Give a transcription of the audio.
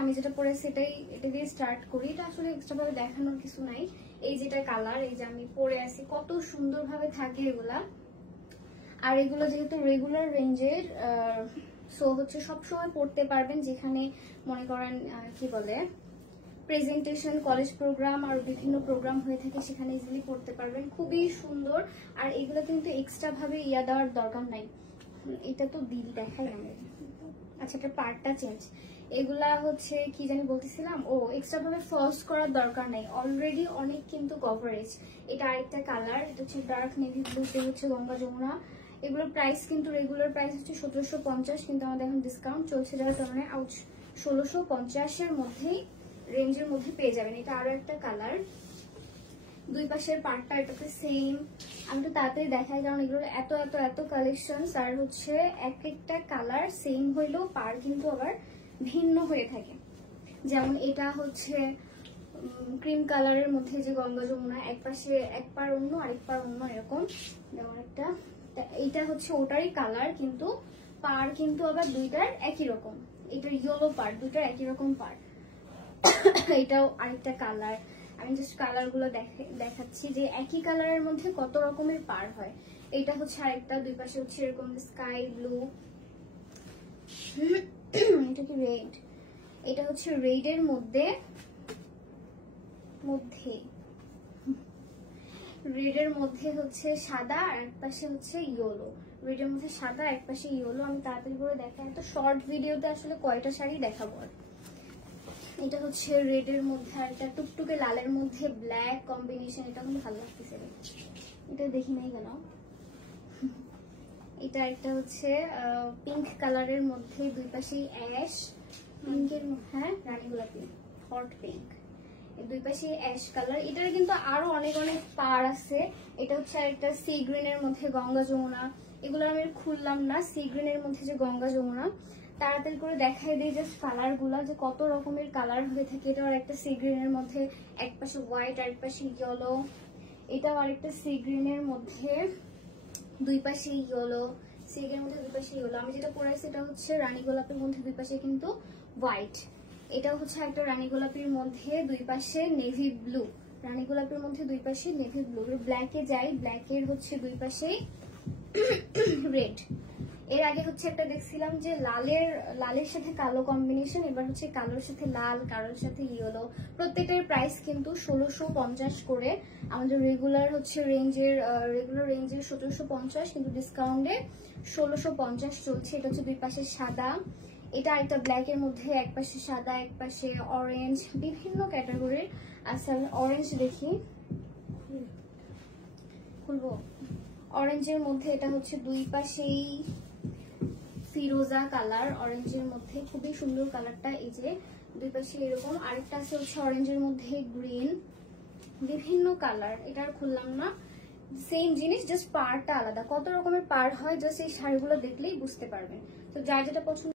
আমি যেটা পরেছি এটা দিয়ে স্টার্ট করি। এটা আসলে এক্সট্রা ভাবে দেখানোর কিছু নাই। এই যেটা কালার, এই যে আমি পরে আছি, কত সুন্দর ভাবে থাকে এগুলা। আর এগুলো যেহেতু রেগুলার রেঞ্জের, সো হচ্ছে সবসময় পড়তে পারবেন, যেখানে মনে করেন কি বলে প্রেজেন্টেশন, কলেজ প্রোগ্রাম আর বিভিন্ন প্রোগ্রাম হয়ে থাকে, সেখানে ইজিলি পড়তে পারবেন। খুবই সুন্দর। আর এগুলো কিন্তু এক্সট্রা ভাবে ইয়া দেওয়ার দরকার নাই। এটা তো দিল দেখাই আমরা। আচ্ছা, এটা পার্টটা চেঞ্জ। এগুলা হচ্ছে কি জানি বলতেছিলাম, ও এক্সট্রা ভাবে ফলস করার দরকার নাই, অলরেডি অনেক কিন্তু কভারেজ। এটা আরেকটা কালার, এটা হচ্ছে ডার্ক নেভি ব্লুতে হচ্ছে গঙ্গা যমুনা। এগুলোর প্রাইস কিন্তু রেগুলার প্রাইস হচ্ছে 1750, কিন্তু আমাদের এখন ডিসকাউন্ট চলছে যার কারণে 1650-এর মধ্যেই রেঞ্জের মধ্যে পেয়ে যাবেন। এটা আরো একটা কালার, দুই পাশের পার্টটা এটাতে সেম। আমি তো তাড়াতাড়ি দেখাই, কারণ এগুলোর এত এত এত কালেকশন। আর হচ্ছে এক একটা কালার সেম হইলেও পার কিন্তু আবার ভিন্ন হয়ে থাকে। যেমন এটা হচ্ছে ক্রিম কালারের মধ্যে যে গঙ্গা যমুনা, এক পাশে এক পার অন্য আরেক পার অন্য, এরকম। যেমন একটা, এইটা হচ্ছে ওটারই কালার, কিন্তু পার কিন্তু আবার দুইটার একই রকম। এটার ইয়েলো পার, দুইটার একই রকম পার। এটাও আরেকটা কালার। আমি জাস্ট কালার গুলো দেখাচ্ছি যে একই কালারের মধ্যে কত রকমের পার হয়। এটা হচ্ছে আরেকটা, দুই পাশে হচ্ছে এরকম স্কাই ব্লু। এটা কি রেড? এটা হচ্ছে রেডের মধ্যে রেডের মধ্যে হচ্ছে সাদা আর এক পাশে হচ্ছে ইয়েলো। রেডের মধ্যে সাদা, এক পাশে ইয়েলো। আমি তাড়াতাড়ি করে দেখাই, এত শর্ট ভিডিওতে আসলে কয়টা শাড়ি দেখাবো। এটা হচ্ছে রেডের মধ্যে আর একটা টুকটুকে লালের মধ্যে ব্ল্যাক কম্বিনেশন। এটা কিন্তু ভালো লাগতেছে, এটা দেখি নাই কেন। এটা একটা হচ্ছে পিঙ্ক কালারের মধ্যে দুই পাশেই অ্যাশ পিঙ্কের, হ্যাঁ রানী গোলাপি, হট পিঙ্ক, দুই পাশে অ্যাশ কালার। এটার কিন্তু আরো অনেক অনেক পার আছে। এটা হচ্ছে একটা সি গ্রিনের মধ্যে গঙ্গা যমুনা। এগুলো আমি খুললাম না। সি গ্রিনের মধ্যে যে গঙ্গা যমুনা, তাড়াতাড়ি করে দেখাই দিই জাস্ট কালার গুলা যে কত রকমের কালার হয়ে থাকে। এটাও একটা সি গ্রিনের মধ্যে, এক পাশে হোয়াইট আর এক পাশে ইয়েলো। এটাও আরেকটা সি গ্রিনের মধ্যে, দুই পাশে ইয়েলো। সি গ্রিনের মধ্যে দুই পাশে ইয়েলো। আমি যেটা পরে আছি এটা হচ্ছে রানী গোলাপের মধ্যে, দুই পাশে কিন্তু হোয়াইট। এটাও হচ্ছে একটা রানী গোলাপির মধ্যে, দুই পাশে নেভি ব্লু। রানী গোলাপের মধ্যে দুই পাশে নেভি ব্লু। ব্ল্যাকে যাই, ব্ল্যাকের হচ্ছে দুই পাশে রেড। এর আগে হচ্ছে একটা দেখছিলাম যে লালের সাথে কালো কম্বিনেশন, এবার হচ্ছে কালোর সাথে লাল, কালোর সাথে ইয়েলো। প্রত্যেকটার প্রাইস কিন্তু 1650 করে। আমাদের রেগুলার রেঞ্জের 1750, কিন্তু ডিসকাউন্টে 1650 চলছে। এটা হচ্ছে দুই পাশে সাদা। এটা একটা ব্ল্যাকের মধ্যে, এক পাশে সাদা এক পাশে অরেঞ্জ, বিভিন্ন ক্যাটাগরির। আচ্ছা অরেঞ্জ দেখি, খুলবো। অরেঞ্জের মধ্যে এটা হচ্ছে দুই পাশেই ফিরোজা কালার, অরেঞ্জের মধ্যে খুবই সুন্দর কালারটা। এই যে দুই পাশে এরকম। আরেকটা আছে হচ্ছে অরেঞ্জের মধ্যে গ্রিন, বিভিন্ন কালার। এটা আর খুললাম না, সেম জিনিস, জাস্ট পারটা আলাদা। কত রকমের পার হয় জাস্ট এই শাড়িগুলো দেখলেই বুঝতে পারবেন। তো যার যেটা পছন্দ